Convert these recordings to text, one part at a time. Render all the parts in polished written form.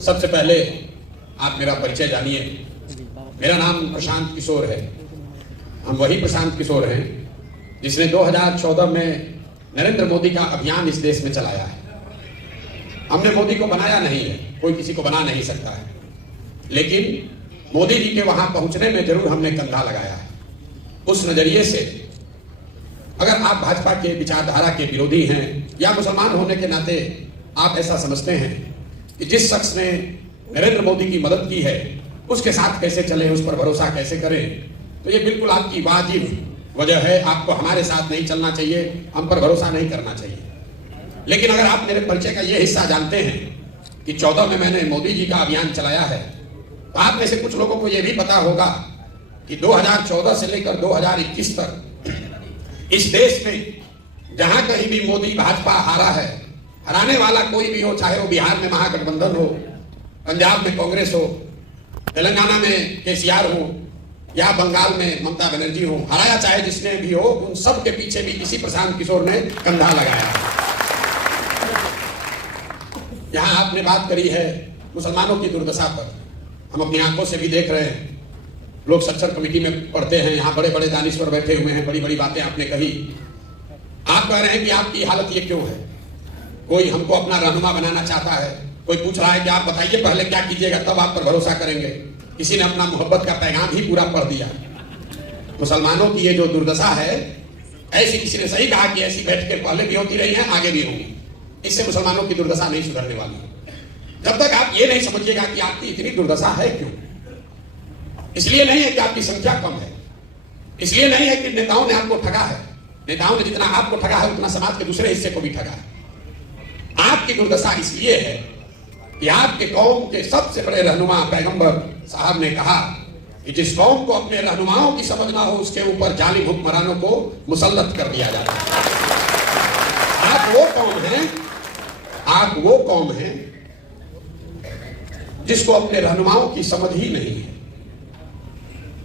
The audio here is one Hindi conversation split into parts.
सबसे पहले आप मेरा परिचय जानिए। मेरा नाम प्रशांत किशोर है। हम वही प्रशांत किशोर हैं जिसने 2014 में नरेंद्र मोदी का अभियान इस देश में चलाया है। हमने मोदी को बनाया नहीं है, कोई किसी को बना नहीं सकता है, लेकिन मोदी जी के वहां पहुंचने में जरूर हमने कंधा लगाया है। उस नजरिए से अगर आप भाजपा के विचारधारा के विरोधी हैं या मुसलमान होने के नाते आप ऐसा समझते हैं कि जिस शख्स ने नरेंद्र मोदी की मदद की है उसके साथ कैसे चले, उस पर भरोसा कैसे करें, तो ये बिल्कुल आपकी वाजिब वजह है। आपको हमारे साथ नहीं चलना चाहिए, हम पर भरोसा नहीं करना चाहिए। लेकिन अगर आप मेरे परिचय का ये हिस्सा जानते हैं कि 14 में मैंने मोदी जी का अभियान चलाया है, तो आप में से कुछ लोगों को यह भी पता होगा कि 2014 से लेकर 2021 तक इस देश में जहां कहीं भी मोदी भाजपा हारा है, हराने वाला कोई भी हो, चाहे वो बिहार में महागठबंधन हो, पंजाब में कांग्रेस हो, तेलंगाना में केसीआर हो या बंगाल में ममता बनर्जी हो, हराया चाहे जिसने भी हो, उन सब के पीछे भी इसी प्रशांत किशोर ने कंधा लगाया। यहां आपने बात करी है मुसलमानों की दुर्दशा पर। हम अपनी आंखों से भी देख रहे हैं, लोग सच्चर कमेटी में पढ़ते हैं, यहाँ बड़े बड़े दानिश्वर बैठे हुए हैं, बड़ी बड़ी बातें आपने कही। आप कह रहे हैं कि आपकी हालत ये क्यों है। कोई हमको अपना रहनुमा बनाना चाहता है, कोई पूछ रहा है कि आप बताइए पहले क्या कीजिएगा तब आप पर भरोसा करेंगे। किसी ने अपना मोहब्बत का पैगाम ही पूरा पढ़ दिया। मुसलमानों की ये जो दुर्दशा है, ऐसी किसी ने सही कहा कि ऐसी बैठकें पहले भी होती रही हैं, आगे भी होंगी। इससे मुसलमानों की दुर्दशा नहीं सुधरने वाली। जब तक आप ये नहीं समझिएगा कि आपकी इतनी दुर्दशा है क्यों। इसलिए नहीं है कि आपकी संख्या कम है, इसलिए नहीं है कि नेताओं ने आपको ठगा है। नेताओं ने जितना आपको ठगा है उतना समाज के दूसरे हिस्से को भी ठगा है। आपकी दुर्दशा इसलिए है कि आपके कौम के सबसे बड़े रहनुमा पैगंबर साहब ने कहा कि जिस कौम को अपने रहनुमाओं की समझ ना हो उसके ऊपर जालिम हुक्मरानों को मुसल्लत कर दिया जाता है। आप वो कौम हैं जिसको अपने रहनुमाओं की समझ ही नहीं है,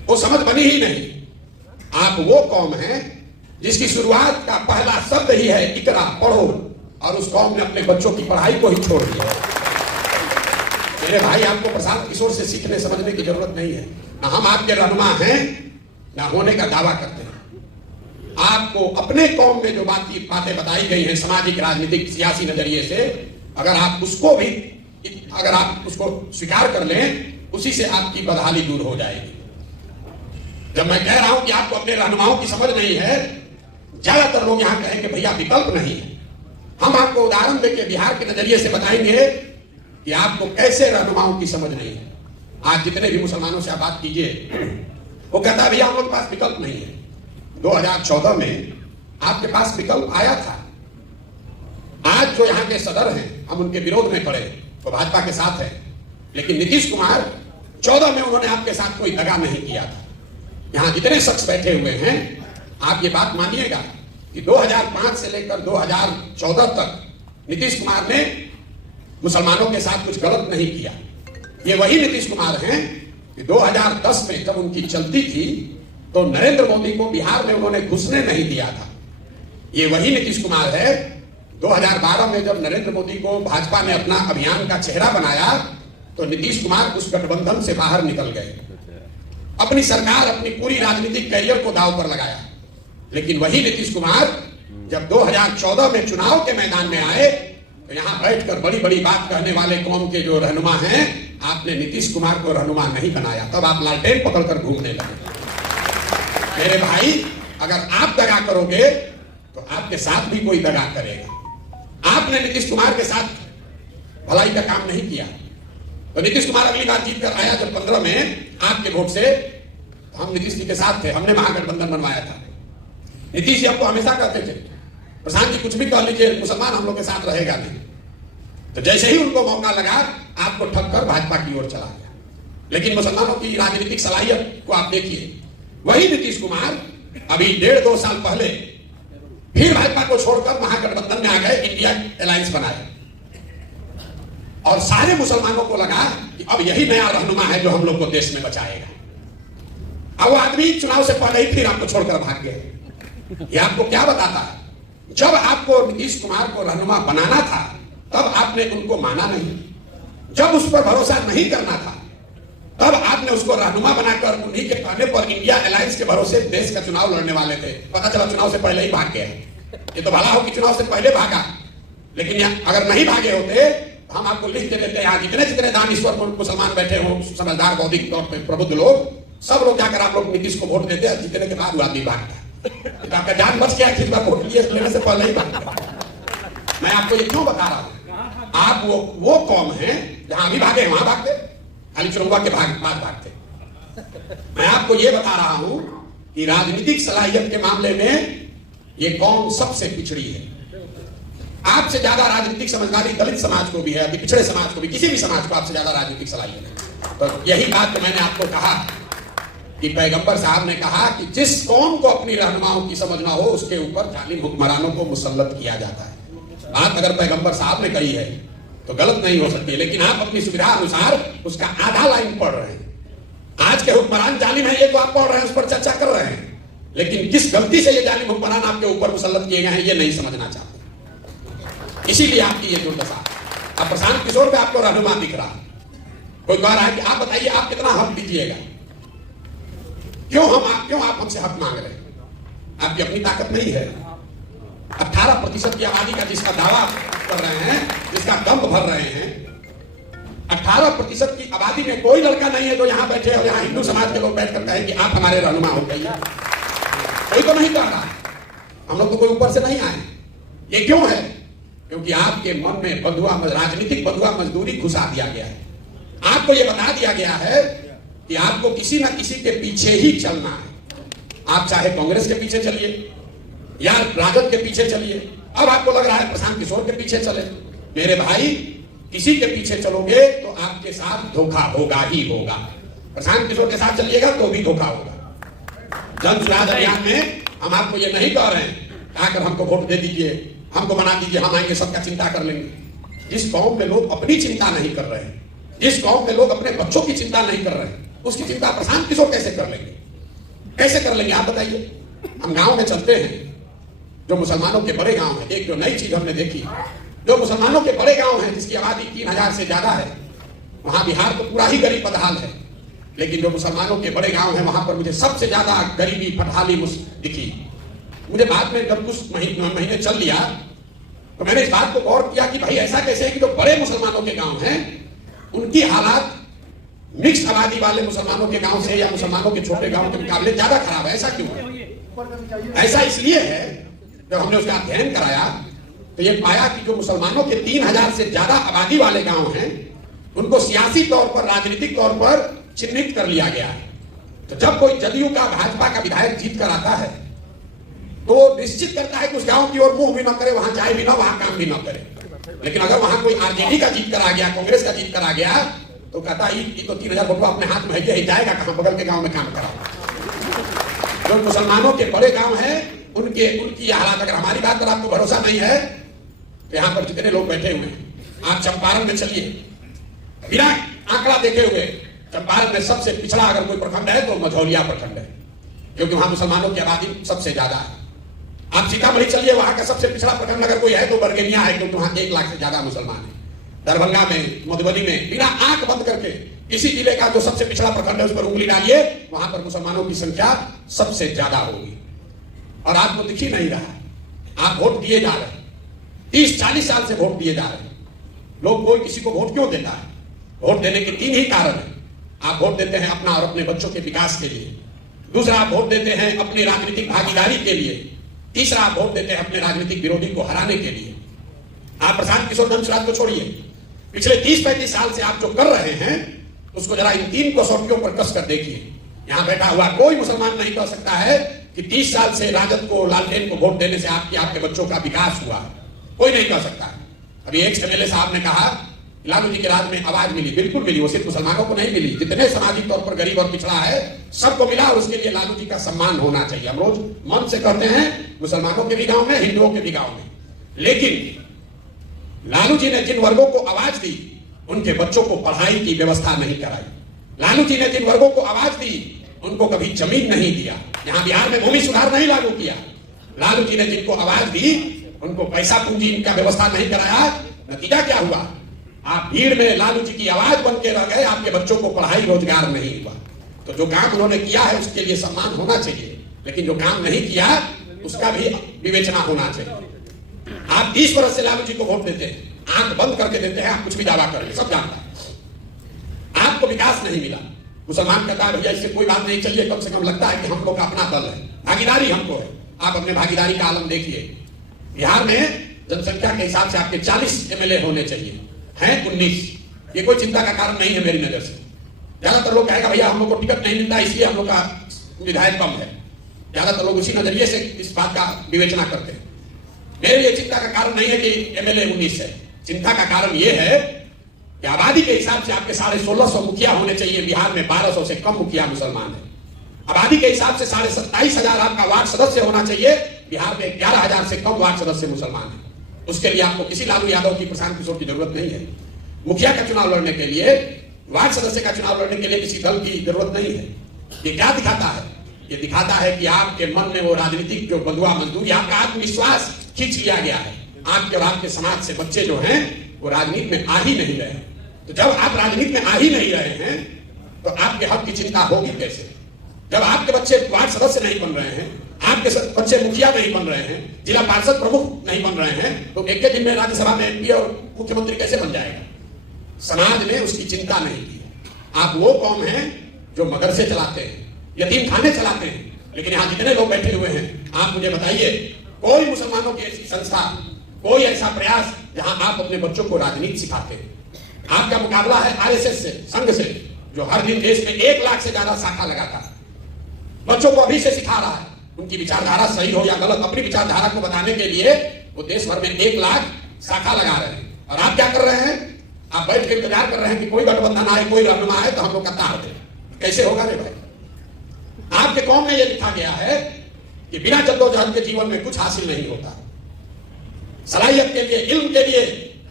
वो समझ बनी ही नहीं। आप वो कौम हैं जिसकी शुरुआत का पहला शब्द ही है इकरा, पढ़ो, और उस कौम ने अपने बच्चों की पढ़ाई को ही छोड़ दिया। मेरे भाई, आपको प्रशांत किशोर से सीखने समझने की जरूरत नहीं है। ना हम आपके रहनुमा हैं, ना होने का दावा करते हैं। आपको अपने कौम में जो बातें बताई गई हैं सामाजिक, राजनीतिक, सियासी नजरिए से, अगर आप उसको स्वीकार कर लें, उसी से आपकी बदहाली दूर हो जाएगी। जब मैं कह रहा हूं कि आपको अपने रहनुमाओं की समझ नहीं है, ज्यादातर लोग यहां कहेंगे भैया विकल्प नहीं है। हम आपको उदाहरण देके बिहार के नजरिए से बताएंगे कि आपको कैसे रहनुमाओं की समझ नहीं है। आज जितने भी मुसलमानों से आप बात कीजिए, वो कहता है भैया हम लोग के पास विकल्प नहीं है। 2014 में आपके पास विकल्प आया था। आज जो यहाँ के सदर हैं, हम उनके विरोध में खड़े, वो भाजपा के साथ है, लेकिन नीतीश कुमार 14 में उन्होंने आपके साथ कोई दगा नहीं किया था। यहाँ जितने शख्स बैठे हुए हैं, आप ये बात मानिएगा कि 2005 से लेकर 2014 तक नीतीश कुमार ने मुसलमानों के साथ कुछ गलत नहीं किया। ये वही नीतीश कुमार हैं कि 2010 में जब उनकी चलती थी तो नरेंद्र मोदी को बिहार में उन्होंने घुसने नहीं दिया था। ये वही नीतीश कुमार है 2012 में जब नरेंद्र मोदी को भाजपा ने अपना अभियान का चेहरा बनाया तो नीतीश कुमार उस गठबंधन से बाहर निकल गए, अपनी सरकार, अपनी पूरी राजनीतिक कैरियर को दांव पर लगाया। लेकिन वही नीतीश कुमार जब 2014 में चुनाव के मैदान में आए तो यहां बैठकर बड़ी बड़ी बात कहने वाले कौम के जो रहनुमा हैं, आपने नीतीश कुमार को रहनुमा नहीं बनाया। तब आप लालटेन पकड़कर घूमने लगे। मेरे भाई, अगर आप दगा करोगे तो आपके साथ भी कोई दगा करेगा। आपने नीतीश कुमार के साथ भलाई का काम नहीं किया तो नीतीश कुमार अगली बार जीत कर आया जब 15 में आपके वोट से, हम नीतीश जी के साथ थे, हमने महागठबंधन बनवाया था। नीतीश जी आपको हमेशा कहते थे प्रशांत जी कुछ भी कह लीजिए, मुसलमान हम लोग के साथ रहेगा नहीं। तो जैसे ही उनको मौका लगा, आपको ठग कर भाजपा की ओर चला गया। लेकिन मुसलमानों की राजनीतिक सलाहियत को आप देखिए, वही नीतीश कुमार अभी 1.5-2 साल पहले फिर भाजपा को छोड़कर महागठबंधन में आ गए, इंडिया अलायंस बनाए, और सारे मुसलमानों को लगा कि अब यही नया रहनुमा है जो हम लोग को देश में बचाएगा। अब वो आदमी चुनाव से पहले ही फिर आपको छोड़कर भाग गए। ये आपको क्या बताता है? जब आपको नीतीश कुमार को रहनुमा बनाना था तब आपने उनको माना नहीं। जब उस पर भरोसा नहीं करना था तब आपने उसको रहनुमा बनाकर उन्हीं के कहने पर इंडिया अलायंस के भरोसे देश का चुनाव लड़ने वाले थे। पता चला चुनाव से पहले ही भाग गए। ये तो भला हो कि चुनाव से पहले भागा, लेकिन अगर नहीं भागे होते हम आपको लिख के देते। यहाँ जितने जितने दानिश्वर मुसलमान बैठे हो, समझदार बौद्धिक तौर पर प्रबुद्ध लोग, सब लोग जाकर आप लोग नीतीश को वोट देते हैं। जीतने के बाद वो आदमी भागता है। तो आपका जान बच गया कि वोट लेने से पहले ही भागता। मैं आपको ये क्यों बता रहा हूँ, आप वो कौम है जहां भी भागे वहां भागते, खाली चुनाव के बाद भागते। मैं आपको ये बता रहा हूं कि राजनीतिक सलाहियत के मामले में ये कौम सबसे पिछड़ी है। आपसे ज्यादा राजनीतिक समझदारी दलित समाज को भी है, अभी पिछड़े समाज को भी, किसी भी समाज को आपसे ज्यादा राजनीतिक सलाहियत है। तो यही बात तो मैंने आपको कहा कि पैगंबर साहब ने कहा कि जिस कौम को अपनी रहनुमाओं की समझ ना हो उसके ऊपर जालिम हुक्मरानों को मुसल्लत किया जाता है। बात अगर पैगंबर साहब ने कही है तो गलत नहीं हो सकती, लेकिन आप अपनी सुविधा अनुसार उसका आधा लाइन पढ़ रहे हैं। आज के हुक्मरान जालिम है ये तो आप पढ़ रहे हैं, उस पर चर्चा कर रहे हैं, लेकिन किस गलती से ये जालिम हुक्मरान आपके ऊपर मुसल्लत किए गए हैं ये नहीं समझना चाहते। इसीलिए आपकी ये दुर्दशा। अब प्रशांत किशोर का आपको रहनुमा दिख रहा, कोई कह रहा है कि आप बताइए आप कितना हक दीजिएगा, क्यों आप हमसे हक मांग रहे हैं? आपकी अपनी ताकत नहीं है। 18% की आबादी का जिसका दावा कर रहे हैं, जिसका दम भर रहे हैं, 18% की आबादी में कोई लड़का नहीं है जो यहां बैठे और यहां हिंदू समाज के लोग बैठ कर कहें कि आप हमारे रहनुमा हो गए। कोई तो नहीं कह रहा, हम लोग तो कोई ऊपर से नहीं आए। ये क्यों है? क्योंकि आपके मन में राजनीतिक बंधुआ मजदूरी घुसा दिया गया है। आपको यह बता दिया गया है कि आपको किसी ना किसी के पीछे ही चलना है। आप चाहे कांग्रेस के पीछे चलिए या राजद के पीछे चलिए, अब आपको लग रहा है प्रशांत किशोर के पीछे चले। मेरे भाई, किसी के पीछे चलोगे तो आपके साथ धोखा होगा ही होगा। प्रशांत किशोर के साथ चलिएगा तो भी धोखा होगा। जन सुराज अभियान में हम आपको ये नहीं कह रहे हैं आकर हमको वोट दे दीजिए, हमको बना दीजिए, हम आएंगे सबका चिंता कर लेंगे। जिस कौम में लोग अपनी चिंता नहीं कर रहे हैं, जिस कौम में लोग अपने बच्चों की चिंता नहीं कर रहे हैं, उसकी चिंता प्रशांत किशोर कैसे कर लेंगे? कैसे कर लेंगे आप बताइए? हम गांव में चलते हैं, जो मुसलमानों के बड़े गांव हैं, एक जो नई चीज हमने देखी, जो मुसलमानों के बड़े गांव हैं जिसकी आबादी 3000 से ज्यादा है, वहां बिहार तो पूरा ही गरीब बदहाल है, लेकिन जो मुसलमानों के बड़े गांव हैं वहां पर मुझे सबसे ज्यादा गरीबी बदहाली दिखी। मुझे बाद में जब कुछ महीने चल लिया तो मैंने इस बात को गौर किया कि भाई ऐसा कैसे है कि जो बड़े मुसलमानों के गांव हैं उनकी हालात मिक्स आबादी वाले मुसलमानों के गांव से या मुसलमानों के छोटे गांव के मुकाबले ज्यादा खराब है। ऐसा क्यों है? ऐसा इसलिए है, जब हमने उसका अध्ययन कराया तो ये पाया कि जो मुसलमानों के 3000 से ज्यादा आबादी वाले गांव हैं उनको सियासी तौर पर, राजनीतिक तौर पर चिन्हित कर लिया गया है। तो जब कोई जदयू का, भाजपा का विधायक जीत कर आता है तो निश्चित करता है कि उस गांव की ओर मुंह भी न करे, वहां जाए भी ना, वहां काम भी न करे। लेकिन अगर वहां कोई आरजेडी का जीत कर आ गया, कांग्रेस का जीत कर आ गया, तो कहता है ये तो 3000 वोट अपने हाथ में है, जाएगा कहां, बगल के गांव में काम करा। जो मुसलमानों के बड़े गांव हैं उनकी हालात, अगर हमारी बात पर आपको भरोसा नहीं है तो यहां पर जितने लोग बैठे हुए हैं, आप चंपारण में चलिए, बिना आंकड़ा देखे हुए, चंपारण में सबसे पिछड़ा अगर कोई प्रखंड है तो मझौलिया प्रखंड है, क्योंकि वहां मुसलमानों की आबादी सबसे ज्यादा है। आप सीतामढ़ी चलिए, वहां का सबसे पिछड़ा प्रखंड अगर कोई है तो बरगेनिया है, क्योंकि वहां 1 लाख से ज्यादा मुसलमान है। दरभंगा में, मधुबनी में, बिना आंख बंद करके किसी जिले का जो सबसे पिछड़ा प्रखंड है उस पर उंगली डालिए, वहां पर मुसलमानों की संख्या सबसे ज्यादा होगी। और आपको दिख ही नहीं रहा, आप वोट दिए जा रहे हैं, 30-40 साल से वोट दिए जा रहे हैं। लोग कोई किसी को वोट क्यों देता है? वोट देने के 3 ही कारण है। आप वोट देते हैं अपना और अपने बच्चों के विकास के लिए, दूसरा आप वोट देते हैं अपनी राजनीतिक भागीदारी के लिए, तीसरा आप वोट देते हैं अपने राजनीतिक विरोधी को हराने के लिए। आप प्रशांत किशोर धनसुराज को छोड़िए, पिछले 30-35 साल से आप जो कर रहे हैं उसको जरा इन 3 कसौटियों पर कस कर देखिए। यहां बैठा हुआ कोई मुसलमान नहीं कह सकता है कि 30 साल से राजद को, लालटेन को वोट देने से आपके बच्चों का विकास हुआ, कोई नहीं कह सकता। अभी एक एमएलए साहब ने कहा लालू जी के राज में आवाज मिली, बिल्कुल मिली, वो सिर्फ मुसलमानों को नहीं मिली, जितने सामाजिक तौर पर गरीब और पिछड़ा है सबको मिला, और उसके लिए लालू जी का सम्मान होना चाहिए। हम रोज मन से कहते हैं मुसलमानों के भी गांव में, हिंदुओं के भी गांव में, लेकिन लालू जी ने जिन वर्गों को आवाज दी उनके बच्चों को पढ़ाई की व्यवस्था नहीं कराई। लालू जी ने जिन वर्गों को आवाज दी उनको कभी जमीन नहीं दिया। यहां बिहार में भूमि सुधार नहीं लागू किया। लालू जी ने जिनको आवाज दी उनको पैसा पूंजी इनका व्यवस्था नहीं कराया। नतीजा क्या हुआ? आप भीड़ में लालू जी की आवाज बन के रह गए, आपके बच्चों को पढ़ाई रोजगार नहीं हुआ। तो जो काम उन्होंने किया है उसके लिए सम्मान होना चाहिए, लेकिन जो काम नहीं किया उसका भी विवेचना होना चाहिए। आप 30 वर्ष से लालू जी को वोट देते हैं, आंख बंद करके देते हैं, आप कुछ भी दावा करेंगे, सब जानता है। आपको विकास नहीं मिला। मुसलमान कहता है भैया इससे कोई बात नहीं, चलिए कम से कम लगता है कि हम लोग का अपना दल है, भागीदारी हमको है। आप अपने भागीदारी का आलम देखिए। बिहार में जनसंख्या के हिसाब से आपके 40 एमएलए होने चाहिए, हैं 19। ये कोई चिंता का कारण नहीं है मेरी नजर से। ज्यादातर लोग कहेगा भैया हम लोग को टिकट नहीं मिलता इसलिए हम लोग का विधायक कम है। ज्यादातर लोग उसी नजरिए से इस बात का विवेचना करते हैं। मेरे लिए चिंता का कारण नहीं है कि एमएलए 19 है। चिंता का कारण यह है कि आबादी के हिसाब से आपके 1650 मुखिया होने चाहिए। बिहार में 1200 से कम मुखिया मुसलमान है। आबादी के हिसाब से 27,500 आपका वार्ड सदस्य होना चाहिए। बिहार में 11,000 से कम वार्ड सदस्य मुसलमान है। उसके लिए आपको किसी लालू यादव की, प्रशांत किशोर की जरूरत नहीं है। मुखिया का चुनाव लड़ने के लिए, वार्ड सदस्य का चुनाव लड़ने के लिए किसी दल की जरूरत नहीं है। ये क्या दिखाता है? ये दिखाता है कि आपके मन में वो राजनीतिक जो बंधुआ मजदूरी, आपका आत्मविश्वास खींच लिया गया है। आपके और आपके समाज से बच्चे जो हैं वो राजनीति में आ ही नहीं रहे। तो जब आप राजनीति में आ ही नहीं रहे हैं तो आपके हक की चिंता होगी कैसे? जब आपके बच्चे वार्ड सदस्य नहीं बन रहे हैं, आपके बच्चे मुखिया नहीं बन रहे हैं, जिला पार्षद प्रमुख नहीं बन रहे हैं, तो एक दिन में राज्यसभा में एमपी और मुख्यमंत्री कैसे बन जाएगा? समाज ने उसकी चिंता नहीं की। आप वो कौम हैं जो मदरसे चलाते हैं, यतीम खाने चलाते हैं, लेकिन यहां जितने लोग बैठे हुए हैं आप मुझे बताइए कोई मुसलमानों की ऐसी संस्था, कोई ऐसा प्रयास जहां आप अपने बच्चों को राजनीति सिखाते हैं? आपका मुकाबला है आरएसएस से, संघ से, जो हर दिन देश में 1 लाख से ज्यादा शाखा लगाता है। बच्चों को अभी से सिखा रहा है, उनकी विचारधारा सही हो या गलत, अपनी विचारधारा को बताने के लिए वो देश भर में 1 लाख शाखा लगा रहे हैं। और आप क्या कर रहे हैं? आप बैठ के इंतजार कर रहे हैं कि कोई गठबंधन आए, कोई रहनुमा आए तो हम लोग का तार दे। कैसे होगा रे भाई? आपके कौम में यह लिखा गया है कि बिना जद्दोजहद के जीवन में कुछ हासिल नहीं होता। सलाहियत के लिए, इल्म के लिए,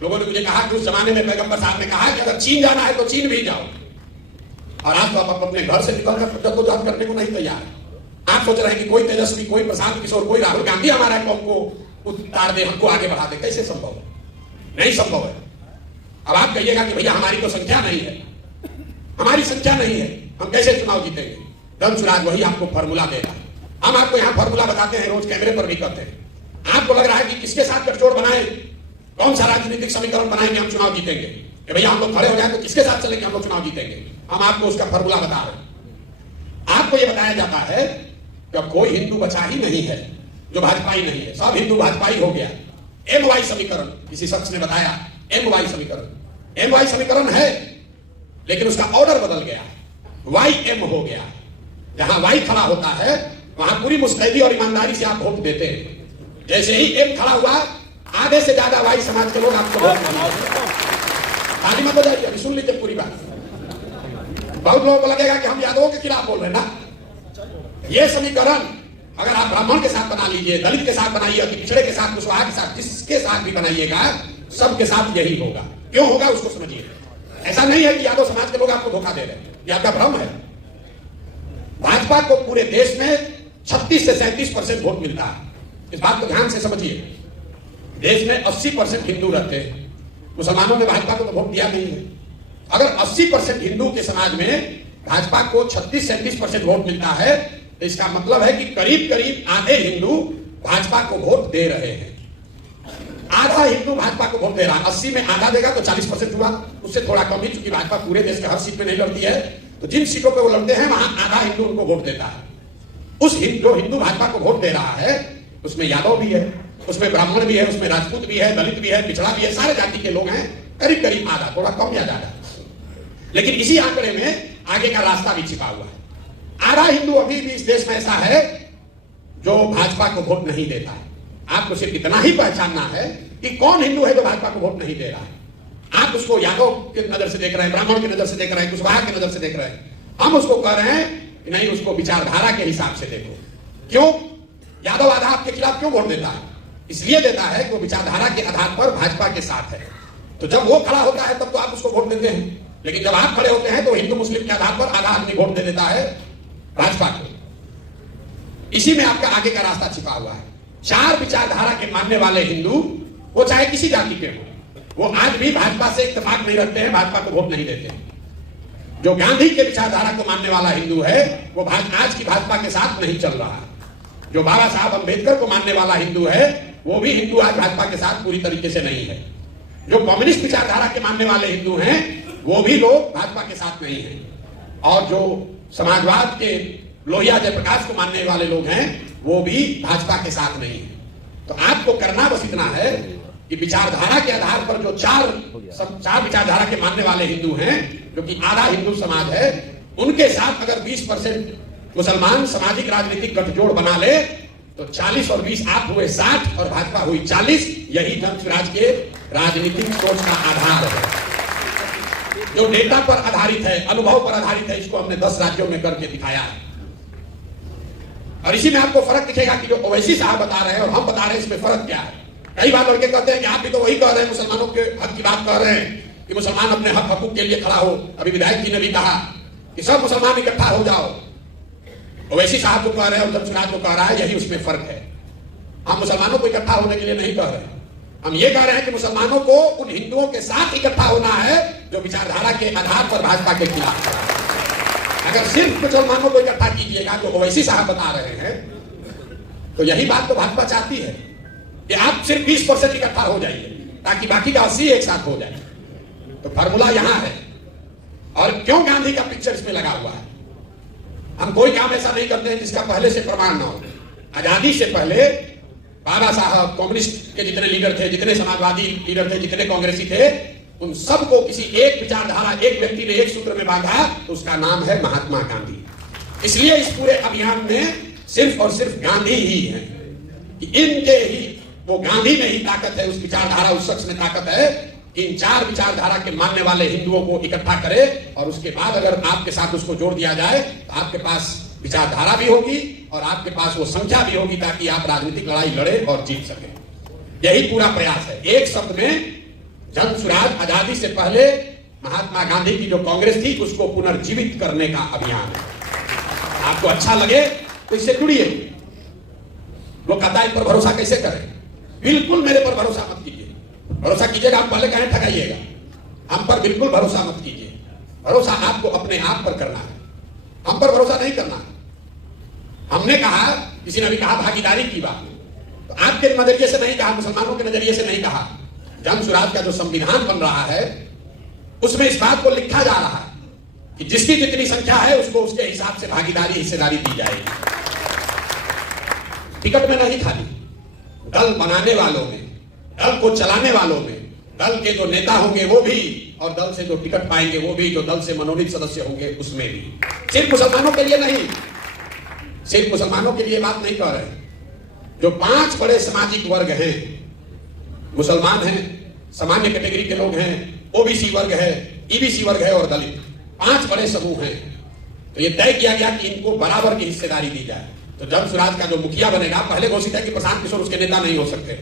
लोगों ने मुझे कहा कि उस जमाने में पैगंबर साहब ने कहा कि अगर चीन जाना है तो चीन भी जाओ। और आज तो आप अपने घर से निकलकर जद्दोजहद करने को नहीं तैयार है। आप सोच रहे हैं कि कोई तेजस्वी, कोई प्रशांत किशोर, कोई राहुल गांधी हमारा कौम को उतार दे, हमको आगे बढ़ा दे। कैसे संभव है? नहीं संभव है। अब आप कहिएगा कि भैया हमारी तो संख्या नहीं है, हमारी संख्या नहीं है, हम कैसे चुनाव जीतेंगे? धनसुराज वही आपको फॉर्मूला देगा। हम आपको यहाँ फॉर्मूला बताते हैं, रोज कैमरे पर भी करते हैं। आपको लग रहा है कि किसके साथ गठजोड़ बनाए, कौन सा राजनीतिक समीकरण बनाएंगे हम चुनाव जीतेंगे, कि भैया हम लोग खड़े हो जाए तो किसके साथ चलेंगे हम लोग चुनाव जीतेंगे। हम आपको उसका फॉर्मूला बता रहे हैं। आपको यह बताया जाता है कि अब कोई हिंदू बचा ही नहीं है जो भाजपाई नहीं है, सब हिंदू भाजपाई हो गया। MY समीकरण किसी शख्स ने बताया, MY समीकरण, MY समीकरण है लेकिन उसका ऑर्डर बदल गया, YM हो गया। जहां Y खड़ा होता है वहां पूरी मुस्तैदी और ईमानदारी से आप वोट देते हैं। जैसे ही M खड़ा हुआ, आधे से ज्यादा Y समाज के लोग आपको वोट देंगे। ताली मत बजाइए, अभी सुन लीजिए पूरी बात। बहुत लोगों को लगेगा कि हम यादवों के खिलाफ बोल रहे हैं ना। ये समीकरण अगर आप ब्राह्मण के साथ बना लीजिए, दलित के साथ बनाइए, पिछड़े के साथ, कुशवाहा के साथ, जिसके साथ भी बनाइएगा सबके साथ यही होगा। क्यों होगा उसको समझिए। ऐसा नहीं है कि यादव समाज के लोग आपको धोखा दे रहे हैं, यह आपका भ्रम है। भाजपा को पूरे देश में 36 से 37% वोट मिलता है। इस बात को ध्यान से समझिए। देश में 80% हिंदू रहते हैं, मुसलमानों ने भाजपा को तो वोट दिया नहीं है। अगर 80% हिंदू के समाज में भाजपा को 36-37% वोट मिलता है तो इसका मतलब है कि करीब करीब आधे हिंदू भाजपा को वोट दे रहे हैं। आधा हिंदू भाजपा को वोट दे रहा है। 80 में आधा देगा तो 40% हुआ, उससे थोड़ा कम ही, चूंकि भाजपा पूरे देश के हर सीट में नहीं लड़ती है, तो जिन सीटों पे वो लड़ते हैं वहां आधा हिंदू उनको वोट देता है। उस जो हिंदू भाजपा को वोट दे रहा है उसमें यादव भी है, उसमें ब्राह्मण भी है, उसमें राजपूत भी है, दलित भी है, पिछड़ा भी है, सारे जाति के लोग हैं। करीब करीब आधा, थोड़ा कम या ज्यादा। लेकिन इसी आंकड़े में आगे का रास्ता भी छिपा हुआ है। आधा हिंदू अभी भी इस देश में ऐसा है जो भाजपा को वोट नहीं देता है। आपको सिर्फ इतना ही पहचानना है कि कौन हिंदू है जो भाजपा को वोट नहीं दे रहा है। आप उसको यादव की नजर से देख रहे हैं, ब्राह्मण की नजर से देख रहे हैं, कुशवाहा की नजर से देख रहे हैं। हम उसको कह रहे हैं कि नहीं, उसको विचारधारा के हिसाब से देखो। क्यों? यादव आधा आपके खिलाफ क्यों वोट देता है? इसलिए देता है कि वो विचारधारा के आधार पर भाजपा के साथ है। तो जब वो खड़ा होता है तब तो आप उसको वोट देते हैं, लेकिन जब आप खड़े होते हैं तो हिंदू मुस्लिम के आधार पर आधा आदमी वोट दे देता है भाजपा को। इसी में आपका आगे का रास्ता छिपा हुआ है। 4 विचारधारा के मानने वाले हिंदू, वो चाहे किसी जाति के हो, वो आज भी भाजपा से इत्तेफाक नहीं रखते हैं, भाजपा को वोट नहीं देते। जो गांधी के विचारधारा को मानने वाला हिंदू है वो आज की भाजपा के साथ नहीं चल रहा है। जो बाबा साहब अंबेडकर को मानने वाला हिंदू है वो भी हिंदू आज भाजपा के साथ पूरी तरीके से नहीं है। जो कम्युनिस्ट विचारधारा के मानने वाले हिंदू हैं वो भी लोग भाजपा के साथ नहीं है। और जो समाजवाद के लोहिया जयप्रकाश को मानने वाले लोग हैं वो भी भाजपा के साथ नहीं है। तो आपको करना बस इतना है कि विचारधारा के आधार पर जो चार विचारधारा के मानने वाले हिंदू हैं, जो कि आधा हिंदू समाज है, उनके साथ अगर 20% मुसलमान सामाजिक राजनीतिक गठजोड़ बना ले तो 40 और 20 आप हुए 60 और भाजपा हुई 40। यही जन स्वराज के राजनीतिक सोच का आधार है, जो डेटा पर आधारित है, अनुभव पर आधारित है। इसको हमने 10 राज्यों में करके दिखाया है। और इसी में आपको फर्क दिखेगा कि जो ओवैसी साहब बता रहे हैं और हम बता रहे हैं, इसमें फर्क क्या है। कई बार लड़के कहते हैं कि आप भी तो वही कह रहे हैं, मुसलमानों के हक की बात कर रहे हैं कि मुसलमान अपने हक हकूक के लिए खड़ा हो। अभी विधायक जी ने भी कहा कि सब मुसलमान इकट्ठा हो जाओ। ओवैसी साहब जो कह रहे हैं और जन स्वराज जो कह रहा है, यही उसमें फर्क है। हम मुसलमानों को इकट्ठा होने के लिए नहीं कह रहे, हम ये कह रहे हैं कि मुसलमानों को उन हिंदुओं के साथ इकट्ठा होना है जो विचारधारा के आधार पर भाजपा के खिलाफ है। अगर सिर्फ मुसलमानों को इकट्ठा कीजिएगा जो ओवैसी साहब बता रहे हैं, तो यही बात तो भाजपा चाहती है कि आप सिर्फ 20% इकट्ठा हो जाइए ताकि बाकी का 80 एक साथ हो जाए। तो फार्मूला यहां है। और क्यों गांधी का पिक्चर इसमें लगा हुआ है? हम कोई काम ऐसा नहीं करते हैं जिसका पहले से प्रमाण ना हो। आजादी से पहले बाबा साहब, कम्युनिस्ट के जितने लीडर थे, जितने समाजवादी लीडर थे, जितने कांग्रेसी थे, उन सबको किसी एक विचारधारा, एक व्यक्ति ने एक सूत्र में बांधा, तो उसका नाम है महात्मा गांधी। इसलिए इस पूरे अभियान में सिर्फ और सिर्फ गांधी ही है कि इनके ही, वो गांधी में ही ताकत है, उस विचारधारा, उस शख्स में ताकत है कि इन 4 विचारधारा के मानने वाले हिंदुओं को इकट्ठा करे। और उसके बाद अगर आपके साथ उसको जोड़ दिया जाए तो आपके पास विचारधारा भी होगी और आपके पास वो संख्या भी होगी ताकि आप राजनीतिक लड़ाई लड़े और जीत सके। यही पूरा प्रयास है। एक शब्द में, जन स्वराज आजादी से पहले महात्मा गांधी की जो कांग्रेस थी उसको पुनर्जीवित करने का अभियान है। आपको अच्छा लगे तो इससे जुड़िए। वो कहता है इन पर भरोसा कैसे करें? बिल्कुल मेरे पर भरोसा मत कीजिए। भरोसा कीजिएगा आप पहले कहें ठगाइएगा। हम पर बिल्कुल भरोसा मत कीजिए। भरोसा आपको अपने आप पर करना है, हम पर भरोसा नहीं करना। हमने कहा, किसी ने भी कहा भागीदारी की बात, तो आपके नजरिए से नहीं कहा, मुसलमानों के नजरिए से नहीं कहा। जन स्वराज का जो संविधान बन रहा है उसमें इस बात को लिखा जा रहा है कि जिसकी जितनी संख्या है उसको उसके हिसाब से भागीदारी, हिस्सेदारी दी जाएगी। टिकट में नहीं, खाली दल बनाने वालों में, दल को चलाने वालों में, दल के जो नेता होंगे वो भी, और दल से जो टिकट पाएंगे वो भी, जो दल से मनोनीत सदस्य होंगे उसमें भी। सिर्फ मुसलमानों के लिए नहीं, सिर्फ मुसलमानों के लिए बात नहीं कह रहे। जो 5 बड़े सामाजिक वर्ग हैं, मुसलमान हैं, सामान्य कैटेगरी के लोग हैं, ओबीसी वर्ग है, ईबीसी वर्ग है और दलित, 5 बड़े समूह हैं। तो ये तय किया गया कि इनको बराबर की हिस्सेदारी दी जाए। तो जन स्वराज का जो मुखिया बनेगा, पहले घोषित है कि प्रशांत किशोर उसके नेता नहीं हो सकते,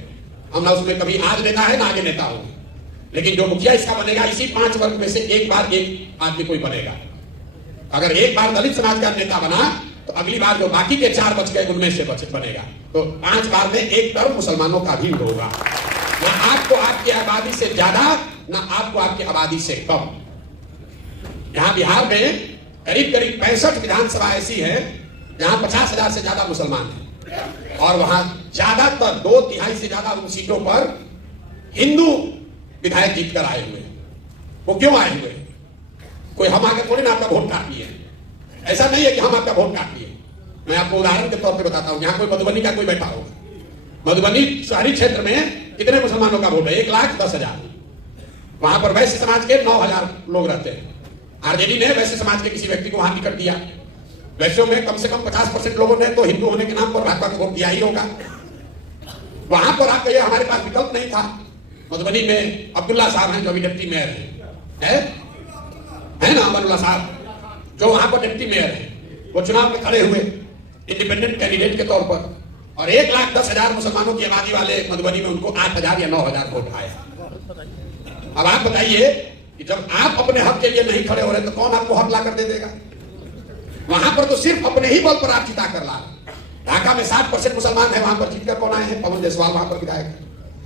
हम ना उसमें कभी आज नेता है ना आगे नेता होंगे, लेकिन जो मुखिया इसका बनेगा इसी 5 वर्ग में से एक बार एक आदमी कोई बनेगा। अगर एक बार दलित समाज का नेता बना तो अगली बार जो बाकी के 4 बच गए उनमें से बनेगा। तो 5 बार में एक टर्म मुसलमानों का भी होगा। ना आपको आपकी आबादी से ज्यादा, ना आपको आपकी आबादी से कम। यहां बिहार में करीब करीब 65 विधानसभा ऐसी है जहां 50,000 से ज्यादा मुसलमान हैं, और वहां ज्यादातर 2/3 से ज्यादा उन सीटों पर हिंदू विधायक जीतकर आए हुए। वो क्यों आए हुए? कोई हम आकर थोड़ी ना आपका वोट काट लिए। ऐसा नहीं है कि हम आपका वोट काट लिए। मैं आपको उदाहरण के तौर पे बताता हूं। यहाँ कोई मधुबनी का कोई बैठा होगा, मधुबनी शहरी क्षेत्र में कितने मुसलमानों का वोट है? 1,10,000। वहां पर वैश्य समाज के 9,000 लोग रहते हैं। आरजेडी ने वैश्य समाज के किसी व्यक्ति को वहां टिकट दिया। वैश्यों में कम से कम 50% लोगों ने तो हिंदू होने के नाम पर भाजपा को वोट दिया ही होगा। वहां पर आप कहिए हमारे पास विकल्प नहीं था। मधुबनी में अब्दुल्ला साहब हैं जो अभी डिप्टी मेयर है ना, अब्दुल्ला साहब जो वहां पर डिप्टी मेयर है, वो चुनाव में खड़े हुए इंडिपेंडेंट कैंडिडेट के तौर पर, और 1,10,000 मुसलमानों की आबादी वाले मधुबनी में उनको 8,000 या 9,000 वोट आया। अब आप बताइए कि जब आप अपने हक के लिए नहीं खड़े हो रहे तो कौन आपको हक ला कर दे देगा? वहां पर तो सिर्फ अपने ही बल पर आप जिता कर ला। ढाका में 60% मुसलमान है, वहां पर जीतकर कौन आए हैं? पवन जायसवाल वहां पर विधायक।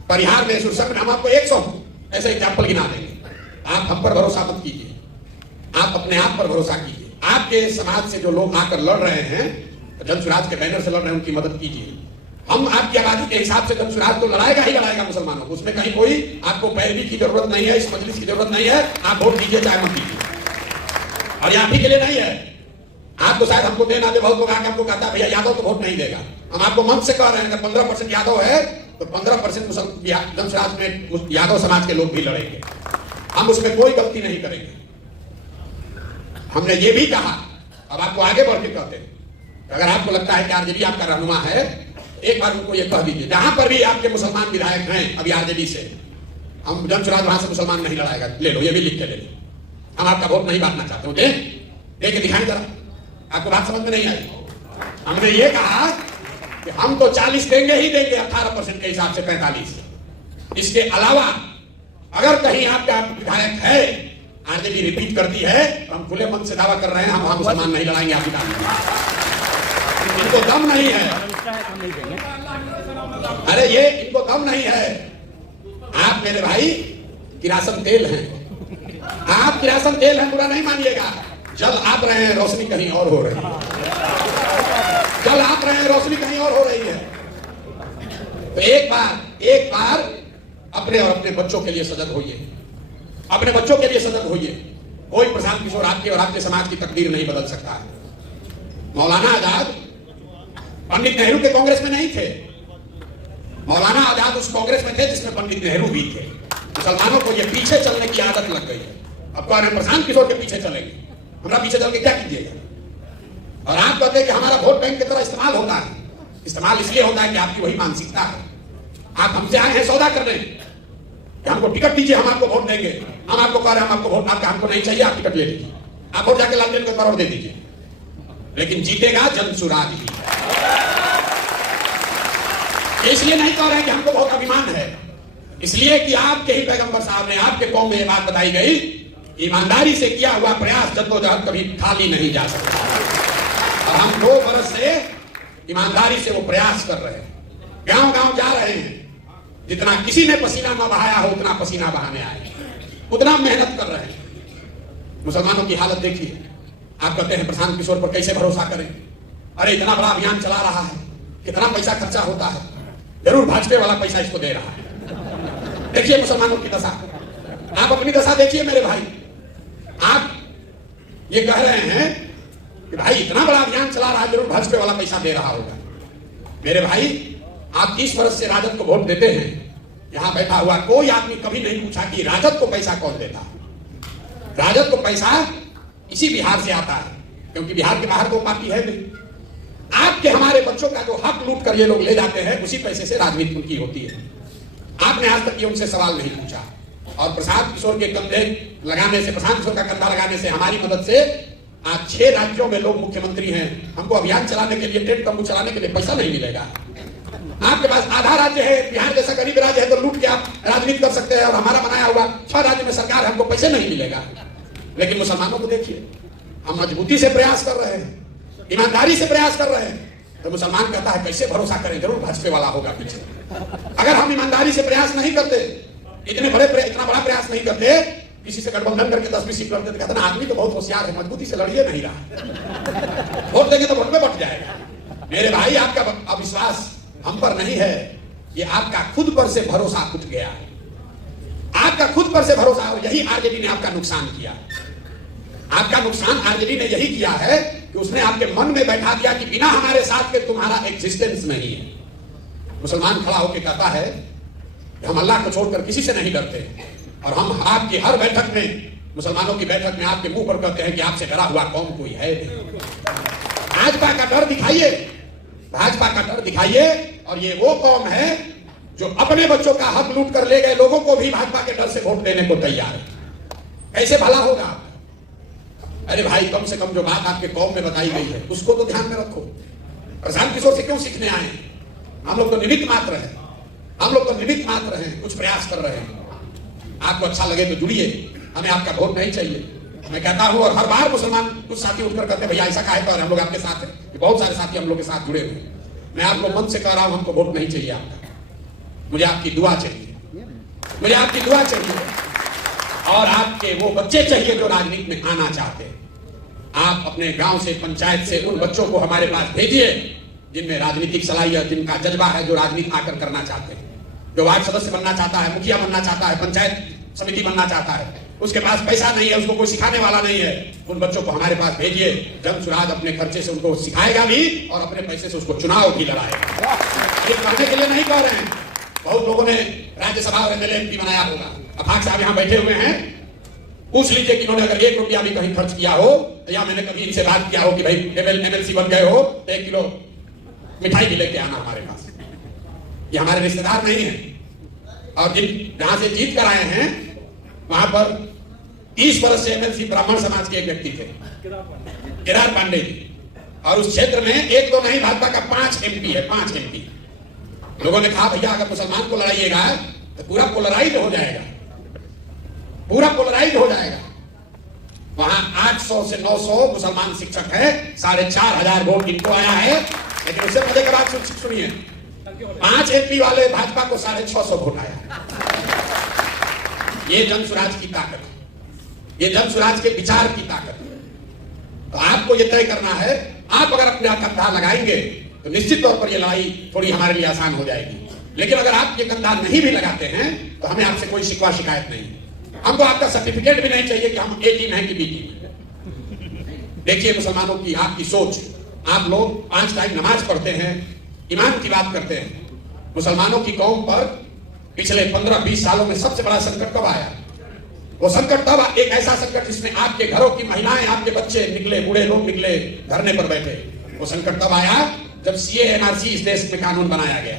परिहार में सुरसंग में हम आपको 100 ऐसे एग्जाम्पल गिना देंगे। आप हम पर भरोसा मत कीजिए, आप अपने आप पर भरोसा कीजिए। आपके समाज से जो लोग आकर लड़ रहे हैं, जन स्वराज के बैनर से लड़ रहे हैं, उनकी मदद कीजिए। हम आपकी आबादी के हिसाब से जन स्वराज तो लड़ाएगा ही लड़ाएगा मुसलमानों को, उसमें कहीं कोई आपको पैरवी की जरूरत नहीं है, इस मजलिस की जरूरत नहीं है। आप वोट दीजिए चाहे मत दीजिए, और ये आप ही के लिए नहीं है। आपको शायद हमको देना दे, बहुत लोग आकर हमको कहता है भैया यादव तो वोट नहीं देगा। हम आपको मन से कह रहे हैं, अगर 15% यादव है तो 15% जन स्वराज में यादव समाज के लोग भी लड़ेंगे। हम उसमें कोई गलती नहीं करेंगे। हमने ये भी कहा, अब आपको आगे बढ़ के कहते हैं, अगर आपको लगता है कि आरजेडी आपका रहनुमा है, एक बार उनको ये कह दीजिए, जहां पर भी आपके मुसलमान विधायक हैं अभी आरजेडी से, हम जन स्वराज वहां से मुसलमान नहीं लड़ाएगा, ले लो, ये भी लिख के ले लो। हम आपका वोट नहीं बांटना चाहते हो, दे के दिखाएं जरा। आपको बात समझ में नहीं आई? हमने ये कहा कि हम तो 40 देंगे ही देंगे, 18% के हिसाब से 45। इसके अलावा अगर कहीं आपका विधायक है, आरजेडी रिपीट करती है, तो हम खुले मन से दावा कर रहे हैं, हम वहां मुसलमान नहीं लड़ाएंगे आपकी दावा। इनको दम नहीं है, अरे ये इनको दम नहीं है। आप मेरे भाई किरासन तेल हैं, आप किरासन तेल हैं, बुरा नहीं मानिएगा। जल आप रहे हैं, रोशनी कहीं और हो रही है, जल आप रहे हैं, रोशनी कहीं और हो रही है। तो एक बार अपने और अपने बच्चों के लिए सजग होइए, अपने बच्चों के लिए सजग होइए। कोई प्रशांत किशोर आपके और आपके समाज की तकदीर नहीं बदल सकता है। मौलाना आजाद पंडित नेहरू के कांग्रेस में नहीं थे, मौलाना आजाद उस कांग्रेस में थे जिसमें पंडित नेहरू भी थे। मुसलमानों को ये पीछे चलने की आदत लग गई है। अब कह रहे प्रशांत किशोर के पीछे चलेंगे, हमरा पीछे चल के क्या कीजिएगा? और आप कहते हैं कि हमारा वोट बैंक की तरह इस्तेमाल होता है। इस्तेमाल इसलिए होता है कि आपकी वही मानसिकता है। आप हमसे आए हैं सौदा करने, हमको टिकट दीजिए, हम आपको वोट देंगे। हम आपको कह रहे हैं हम आपको वोट, आपका हमको नहीं चाहिए, आप टिकट ले लीजिए, आप वोट जाके लालटेन को करोड़ दे दीजिए, लेकिन जीतेगा जन स्वराज ही। इसलिए नहीं कह रहे हैं कि हमको बहुत अभिमान है, इसलिए कि आपके ही पैगंबर साहब ने, आपके कौम में ये बात बताई गई, ईमानदारी से किया हुआ प्रयास जद्दोजहद कभी खाली नहीं जा सकता। और हम 2 बरस से ईमानदारी से वो प्रयास कर रहे हैं, गांव गांव जा रहे हैं। जितना किसी ने पसीना न बहाया हो उतना पसीना बहाने आए, उतना मेहनत कर रहे हैं। मुसलमानों की हालत देखिए। आप कहते हैं प्रशांत किशोर पर कैसे भरोसा करें? अरे इतना बड़ा अभियान चला रहा है, कितना पैसा खर्चा होता है, जरूर भाजपा वाला पैसा इसको दे रहा है। देखिए मुसलमानों की दशा, आप अपनी दशा देखिए मेरे भाई। आप ये कह रहे हैं कि भाई इतना बड़ा अभियान चला रहा है, जरूर भाजपा वाला पैसा दे रहा होगा। मेरे भाई आप 30 वर्ष से राजद को वोट देते हैं, यहां बैठा हुआ कोई आदमी कभी नहीं पूछा कि राजद को पैसा कौन देता है। राजद को पैसा इसी बिहार से आता है, क्योंकि बिहार के बाहर तो पार्टी है नहीं। आपके हमारे बच्चों का जो हक लूट कर ये लोग ले जाते हैं, उसी पैसे से राजनीति उनकी होती है। आपने आज तक ये उनसे सवाल नहीं पूछा। और प्रशांत किशोर के कंधे लगाने से, प्रशांत किशोर का कंधा लगाने से, हमारी मदद से आज 6 राज्यों में लोग मुख्यमंत्री हैं। हमको अभियान चलाने के लिए, टेंट तंबू चलाने के लिए पैसा नहीं मिलेगा। आपके पास आधा राज्य है, बिहार जैसा गरीब राज्य है, तो लूट के आप राजनीति कर सकते हैं। और हमारा बनाया हुआ 6 राज्य में सरकार है, हमको पैसे नहीं मिलेगा। लेकिन मुसलमानों को देखिए, हम मजबूती से प्रयास कर रहे हैं, ईमानदारी से प्रयास कर रहे हैं। तो मुसलमान कहता है कैसे भरोसा करें, जरूर भाजपा वाला होगा पीछे। अगर हम ईमानदारी से प्रयास नहीं करते, इतना बड़ा प्रयास नहीं करते, किसी से गठबंधन करके 10-20 सीट करते, तो कहते ना आदमी तो बहुत होशियार है, मजबूती से लड़िए नहीं रहा, वोट देंगे तो वोट में बट जाएगा। मेरे भाई आपका अविश्वास हम पर नहीं है, ये आपका खुद पर से भरोसा उठ गया है। आपका खुद पर से भरोसा, और यही आरजेडी ने आपका नुकसान किया। आपका नुकसान आरजेडी ने यही किया है कि उसने आपके मन में बैठा दिया कि बिना हमारे साथ के तुम्हारा एग्जिस्टेंस नहीं है। मुसलमान खड़ा होकर कहता है कि हम अल्लाह को छोड़कर किसी से नहीं डरते, और हम आपकी हर बैठक में, मुसलमानों की बैठक में आपके मुंह पर कहते हैं कि आपसे डरा हुआ कौम कोई है नहीं। भाजपा का डर दिखाइए, भाजपा का डर दिखाइए। और ये वो कौम है जो अपने बच्चों का हक लूट कर ले गए लोगों को भी भाजपा के डर से वोट देने को तैयार है। कैसे भला होगा? अरे भाई कम से कम जो बात आपके कौम में बताई गई है उसको तो ध्यान में रखो। प्रशांत किशोर से क्यों सीखने आए? हम लोग तो निमित्त मात्र हैं, हम लोग तो निमित्त मात्र हैं, कुछ प्रयास कर रहे हैं। आपको अच्छा लगे तो जुड़िए, हमें आपका वोट नहीं चाहिए। मैं कहता हूं, और हर बार मुसलमान कुछ साथी उठकर कहते हैं भैया ऐसा काहे कर, हम लोग आपके साथ हैं। बहुत सारे साथी हम लोग के साथ जुड़े हुए हैं। मैं आपको मन से कह रहा हूं, हमको वोट नहीं चाहिए आपका, मुझे आपकी दुआ चाहिए। मुझे आपकी दुआ चाहिए और आपके वो बच्चे चाहिए जो राजनीति में आना चाहते हैं। आप अपने गांव से, पंचायत से उन बच्चों को हमारे पास भेजिए जिनमें राजनीतिक सलाहियत, जिनका जज्बा है, जो राजनीति आकर करना चाहते हैं, जो वार्ड सदस्य बनना चाहता है, मुखिया बनना चाहता है, पंचायत समिति बनना चाहता है, उसके पास पैसा नहीं है, उसको कोई सिखाने वाला नहीं है, उन बच्चों को हमारे पास भेजिए। जन सुराज अपने खर्चे से उनको सिखाएगा भी और अपने पैसे से उसको चुनाव भी लड़ाएगा। ये कहने के लिए नहीं कह रहे हैं। बहुत लोगों ने राज्यसभा और एमएलए एमपी बनाया होगा। अफाक साहब यहाँ बैठे हुए हैं, पूछ लीजिए कि इन्होंने अगर 1 रुपया भी कहीं खर्च किया हो, या मैंने कभी इनसे बात किया हो कि भाई एमएलसी बन गए हो, 1 किलो मिठाई भी लेके आना हमारे पास। ये हमारे रिश्तेदार नहीं है। और जहां से जीत कर आए हैं वहां पर 30 वर्ष से एमएलसी ब्राह्मण समाज के एक व्यक्ति थे, केदार पांडे जी। और उस क्षेत्र में एक तो नहीं, भाजपा का 5 एमपी है, 5 एमपी। लोगों ने कहा भैया अगर मुसलमान को लड़ाइएगा तो पूरा पोलराइज हो जाएगा, पूरा पोलराइज हो जाएगा। वहां 800 से 900 मुसलमान शिक्षक है, 4500 वोट इनको आया है। लेकिन उससे मजे की बात सुनिए, 5 एमपी वाले भाजपा को 650 वोट आया। ये जन सुराज की ताकत है, ये जन सुराज के विचार की ताकत है। तो आपको ये तय करना है, आप अगर अपने कंधा लगाएंगे तो निश्चित तौर पर ये लड़ाई थोड़ी हमारे लिए आसान हो जाएगी। लेकिन अगर आप ये कंधा नहीं भी लगाते हैं तो हमें आपसे कोई शिकवा शिकायत नहीं। हमको आपका सर्टिफिकेट भी नहीं चाहिए कि हम ए टीम है कि बी टीम। देखिए मुसलमानों की आपकी सोच, आप लोग 5 टाइम नमाज पढ़ते हैं, ईमान की बात करते हैं। मुसलमानों की कौम पर पिछले 15-20 सालों में सबसे बड़ा संकट कब आया? वो संकट तब, एक ऐसा संकट जिसमें आपके घरों की महिलाएं, आपके बच्चे निकले, बूढ़े लोग निकले, धरने पर बैठे। वो संकट तब आया जब सीए एनआरसी इस देश में कानून बनाया गया।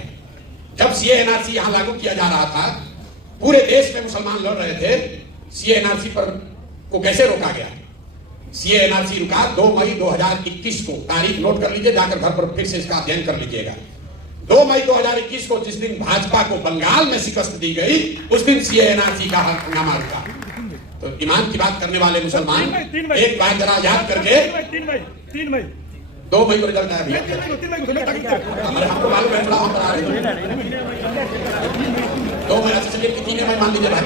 जब सीए एनआरसी यहां लागू किया जा रहा था, पूरे देश में मुसलमान लड़ रहे थे। सीए एनआरसी पर को कैसे रोका गया? सीए एनआरसी रुका 2 मई 2021 को। तारीख नोट कर लीजिए, जाकर घर पर फिर से इसका अध्ययन कर लीजिएगा। 2 मई 2021 को जिस दिन भाजपा को बंगाल में शिकस्त दी गई, उस दिन सीए एनआरसी का हंगामा रुका। तो ईमान की बात करने वाले मुसलमान एक बार जरा याद करके, 3 मई 2 मई को रिजल्ट आया भैया, हमारे हमको मालूम है, थोड़ा हम बता रहे हैं 2 मई। अच्छा चलिए 3 मई मान लीजिए भाई,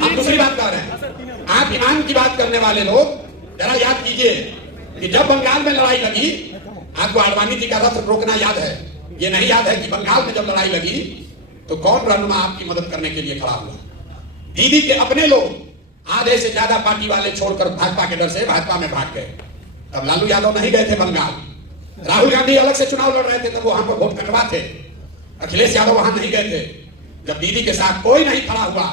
हम दूसरी बात कर रहे हैं। आप ईमान की बात करने वाले लोग जरा याद कीजिए कि जब बंगाल में लड़ाई लगी, आपको आडवाणी जी का रथ रोकना याद है? ये नहीं याद है कि बंगाल में जब लड़ाई लगी तो कौन रहनुमा आपकी मदद करने के लिए खड़ा हुआ? दीदी के अपने लोग, आधे से ज्यादा पार्टी वाले छोड़कर भाजपा के डर से भाजपा में भाग गए। तब लालू यादव नहीं गए थे बंगाल, राहुल गांधी अलग से चुनाव लड़ रहे थे, तब वहां पर वोट कटवा थे। अखिलेश यादव वहां नहीं गए थे। जब दीदी के साथ कोई नहीं खड़ा हुआ,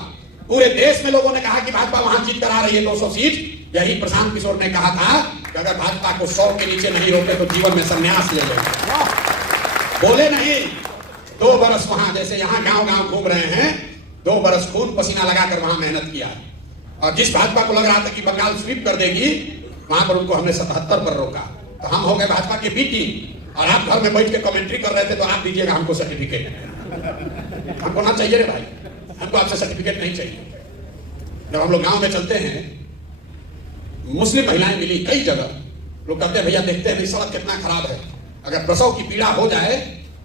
पूरे देश में लोगों ने कहा कि भाजपा वहां जीत कर आ रही है 200 सीट। यही प्रशांत किशोर ने कहा था कि अगर भाजपा को 100 के नीचे नहीं रोके तो जीवन में संन्यास ले लेंगे। बोले नहीं। 2 बरस वहां, जैसे यहां गांव गांव घूम रहे हैं, 2 बरस खून पसीना लगाकर वहां मेहनत किया। और जिस भाजपा को लग रहा था कि बंगाल स्वीप कर देगी, वहां पर उनको हमने 77 पर रोका। तो हम हो गए भाजपा के बी टीम। और आप घर में बैठ के कमेंट्री कर रहे थे, तो आप दीजिएगा हमको सर्टिफिकेट। हमको ना चाहिए रे भाई, हमको आपसे सर्टिफिकेट नहीं चाहिए। जब हम लोग गांव में चलते हैं, मुस्लिम महिलाएं मिली कई जगह, लोग कहते हैं भैया देखते हैं सड़क कितना खराब है, अगर प्रसव की पीड़ा हो जाए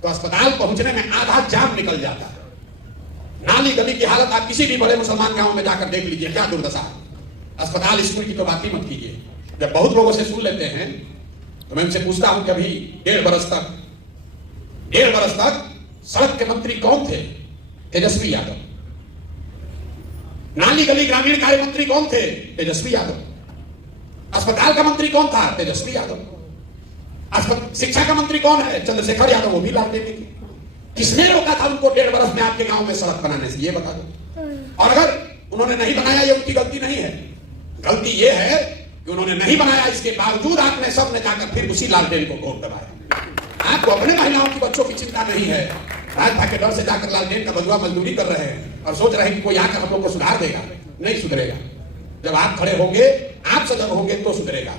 तो अस्पताल पहुंचने में आधा जाम निकल जाता है। नाली गली की हालत आप किसी भी बड़े मुसलमान गांव में जाकर देख लीजिए, क्या दुर्दशा। अस्पताल स्कूल की तो बात ही मत कीजिए। जब बहुत लोगों से सुन लेते हैं तो मैं उनसे पूछता हूं कि अभी 1.5 बरस तक सड़क के मंत्री कौन थे? तेजस्वी यादव। नाली गली ग्रामीण कार्य मंत्री कौन थे? तेजस्वी यादव। अस्पताल का मंत्री कौन था? तेजस्वी यादव। शिक्षा का मंत्री कौन है? चंद्रशेखर यादव, वो भी लाल देवी थी। किसने रोका था उनको 1.5 बरस में आपके गांव में सड़क बनाने से? ये बता दो। और अगर उन्होंने नहीं बनाया, ये उनकी गलती नहीं है। गलती ये है कि उन्होंने नहीं बनाया, इसके बावजूद आपने सबने जाकर फिर उसी लालटेन को वोट दबाया। आपको अपने महिलाओं की, बच्चों की चिंता नहीं है। भाजपा के डर से जाकर लालटेन का बंधुआ मजदूरी कर रहे हैं और सोच रहे हैं कि कोई आकर हम लोग को सुधार देगा। नहीं सुधरेगा। जब आप खड़े होंगे, आप सजग होंगे तो सुधरेगा।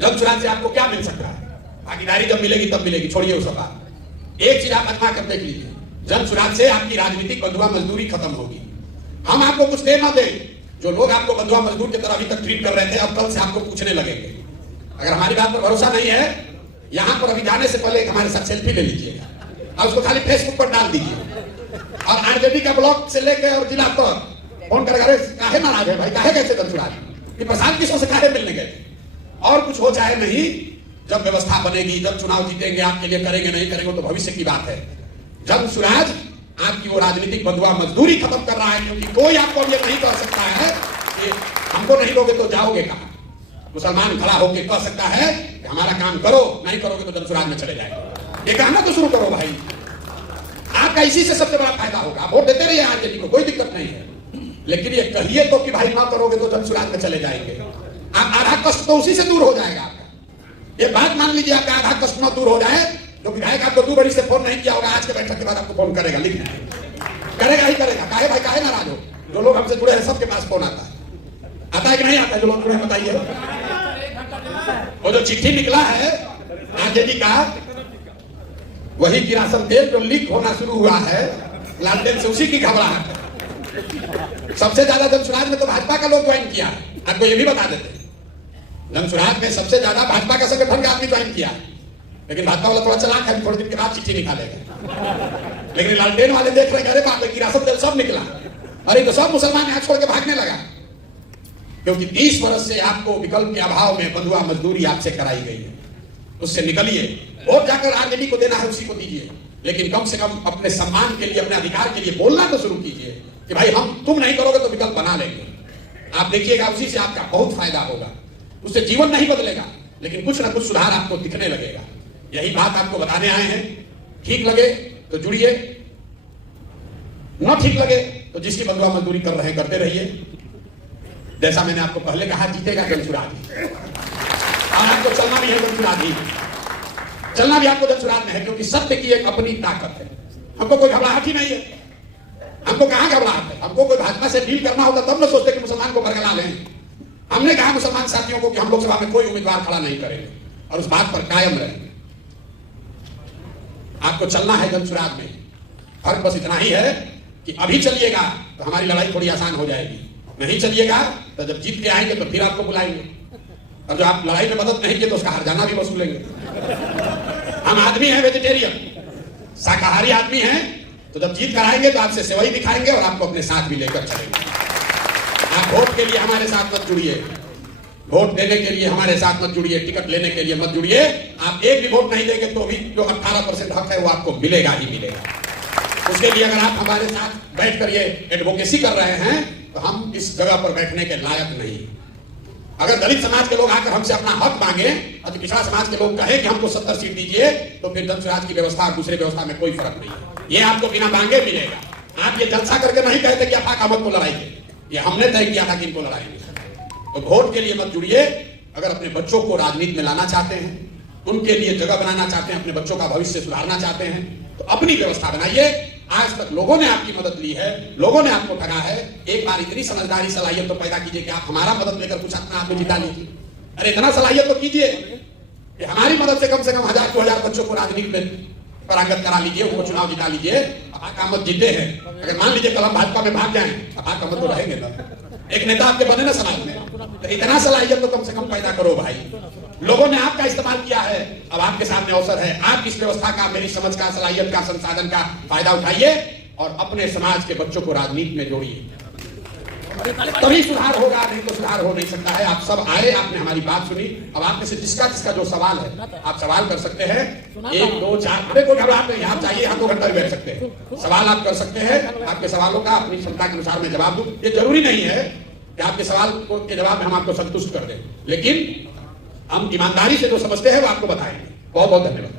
जन सुराज से आपको क्या मिल सकता है? भागीदारी जब मिलेगी तब मिलेगी, छोड़िए वो सब बात। एक चीज आप आत्मा कर देख लीजिए, जन सुराज से आपकी राजनीतिक बंधुआ मजदूरी खत्म होगी। हम आपको कुछ दे ना दें, जो लोग आपको बंधुआ मजदूर की तरह अभी तक ट्रीट कर रहे थे, अब कल से आपको पूछने लगेंगे। अगर हमारी बात पर भरोसा नहीं है, यहां पर अभी जाने से पहले हमारे साथ सेल्फी ले लीजिएगा और उसको खाली फेसबुक पर डाल दीजिए। और आरजेडी का ब्लॉक से लेके और जिला तक फोन कर अरे काहे नाराज है भाई, काहे कैसे धनसुराज ये प्रशांत किशोर से काहे मिलने गए। और कुछ हो जाए नहीं, जब व्यवस्था बनेगी, जब चुनाव जीतेंगे, आपके लिए करेंगे नहीं करेंगे तो भविष्य की बात है। धनसुराज आपकी वो राजनीतिक बंधुआ मजदूरी खत्म कर रहा है, क्योंकि कोई आपको ये नहीं कह सकता है कि हमको नहीं दोगे तो जाओगे कहां। मुसलमान खड़ा होकर कह सकता है कि हमारा काम करो, नहीं करोगे तो धनसुराज में चले जाएंगे। ये कहना तो शुरू करो भाई, आपका इसी से सबसे बड़ा फायदा होगा। वोट देते रहिए आरजेडी को, कोई दिक्कत नहीं है, लेकिन ये कहिए तो कि भाई ना करोगे तो धनसुराज में चले जाएंगे। आधा कष्ट तो उसी से दूर हो जाएगा आपका। ये बात मान लीजिए आपका आधा कष्ट ना दूर हो जाए तो विधायक आपको 2 बड़ी से फोन नहीं किया होगा, आज के बैठक के बाद आपको फोन करेगा, लिखना करेगा ही करेगा। काहे भाई काहे नाराज हो, जो लोग हमसे जुड़े हैं सबके पास फोन आता है कि नहीं आता है? जो लोग जुड़े बताइए। वो जो चिट्ठी निकला है आरजेडी का, वही किरासन तेल जो लीक होना शुरू हुआ है लालटेन से, उसी की घबराहट है। सबसे ज्यादा धनसुराज में तो भाजपा का लोग ज्वाइन किया है, आपको ये भी बता देते हैं। धनसुराज में सबसे ज्यादा भाजपा का संगठन का आदमी ज्वाइन किया, लेकिन भाजपा वाला थोड़ा चलाक है, थोड़े दिन के बाद चिट्ठी निकालेगा। लेकिन लालटेन वाले देख रहे अरे बाप रे किरासन तेल सब निकला, अरे तो सब मुसलमान यहाँ छोड़ के भागने लगा। क्योंकि 30 वर्ष से आपको विकल्प के अभाव में बंधुआ मजदूरी आपसे कराई गई है, उससे निकलिए। वोट जाकर आरजेडी को देना है उसी को दीजिए, लेकिन कम से कम अपने सम्मान के लिए, अपने अधिकार के लिए बोलना तो शुरू कीजिए कि भाई हम तुम नहीं करोगे तो विकल्प बना लेंगे। आप देखिएगा उसी से आपका बहुत फायदा होगा। उससे जीवन नहीं बदलेगा, लेकिन कुछ ना कुछ सुधार आपको दिखने लगेगा। यही बात आपको बताने आए हैं। ठीक लगे तो जुड़िए, न ठीक लगे तो जिसकी बंधुआ मजदूरी कर रहे हैं करते रहिए। जैसा मैंने आपको पहले कहा, जीतेगा धनसुराज, और आपको चलना भी है धनसुराज ही, चलना भी आपको धनसुराज में है, क्योंकि सत्य की एक अपनी ताकत है। हमको कोई घबराहट ही नहीं है, हमको कहां घबराहट है। हमको कोई भाजपा से डील करना होता तब न सोचते कि मुसलमान को बरगला लें। हमने कहा मुसलमान साथियों को कि हम लोकसभा में कोई उम्मीदवार खड़ा नहीं करेंगे, और उस बात पर कायम रहेंगे। आपको चलना है धनसुराज में। फर्क बस इतना ही है कि अभी चलिएगा तो हमारी लड़ाई थोड़ी आसान हो जाएगी, नहीं चलिएगा तो जब जीत के आएंगे तो फिर आपको बुलाएंगे, और जो आप लड़ाई में मदद नहीं किए तो उसका हरजाना भी वसूलेंगे। हम आदमी हैं वेजिटेरियन, शाकाहारी आदमी हैं, तो जब जीत कर आएंगे तो आपसे सेवई दिखाएंगे और आपको अपने साथ भी लेकर चलेंगे। आप वोट के लिए हमारे साथ मत जुड़िए, वोट देने के लिए हमारे साथ मत जुड़िए, टिकट लेने के लिए मत जुड़िए। आप एक भी वोट नहीं देंगे तो भी जो 18% हक है वो आपको मिलेगा ही मिलेगा। उसके लिए अगर आप हमारे साथ बैठकर ये एडवोकेसी कर रहे हैं तो हम इस जगह पर बैठने के लायक नहीं। अगर दलित समाज के लोग आकर हमसे अपना हक मांगे और पिछड़ा समाज के लोग कहे कि हमको 70 सीट दीजिए, तो फिर धनसुराज की व्यवस्था और दूसरे व्यवस्था में कोई फर्क नहीं है। ये आपको बिना मांगे मिलेगा। आप ये जलसा करके नहीं कहते कि अफाक अहमद को लड़ाइए, ये हमने तय किया था कि इनको लड़ाएंगे। तो वोट के लिए मत जुड़िए। अगर अपने बच्चों को राजनीति में लाना चाहते हैं, उनके लिए जगह बनाना चाहते हैं, अपने बच्चों का भविष्य सुधारना चाहते हैं, तो अपनी व्यवस्था बनाइए। आज तक लोगों ने आपकी मदद ली है, लोगों ने आपको ठगा है। एक बार इतनी समझदारी सलाहियत तो पैदा कीजिए कि आप हमारा मदद लेकर कुछ अपना आप में जिता लीजिए। अरे इतना सलाहियत तो कीजिए कि हमारी मदद से कम 1000-2000 बच्चों को राजनीति में पारंगत करा लीजिए, उनको चुनाव जिता लीजिए। अफाक अहमद जीते हैं, अगर मान लीजिए कल हम भाजपा में भाग जाएं, अफाक अहमद तो रहेंगे ना, एक नेता आपके बने ना समाज में। तो इतना सलाहियत तो कम से कम पैदा करो भाई। लोगों ने आपका इस्तेमाल किया है, अब आपके सामने अवसर है। आप इस व्यवस्था का, मेरी समझ का, सलाहियत का, संसाधन का फायदा उठाइए और अपने समाज के बच्चों को राजनीति में जोड़िए, तभी सुधार होगा, नहीं तो सुधार हो नहीं सकता है। आप सब आए, आपने हमारी बात सुनी। अब आप में से जिसका जो सवाल है आप सवाल कर सकते हैं। 1, 2, 4 हमें कोई घबराहट नहीं, आप चाहिए हम 2 घंटा बैठ सकते हैं, सवाल आप कर सकते हैं। आपके सवालों का अपनी क्षमता के अनुसार मैं जवाब दूं। ये जरूरी नहीं है कि आपके सवाल के जवाब में हम आपको संतुष्ट कर दें, लेकिन हम ईमानदारी से जो समझते हैं वो आपको बताएंगे। बहुत बहुत धन्यवाद।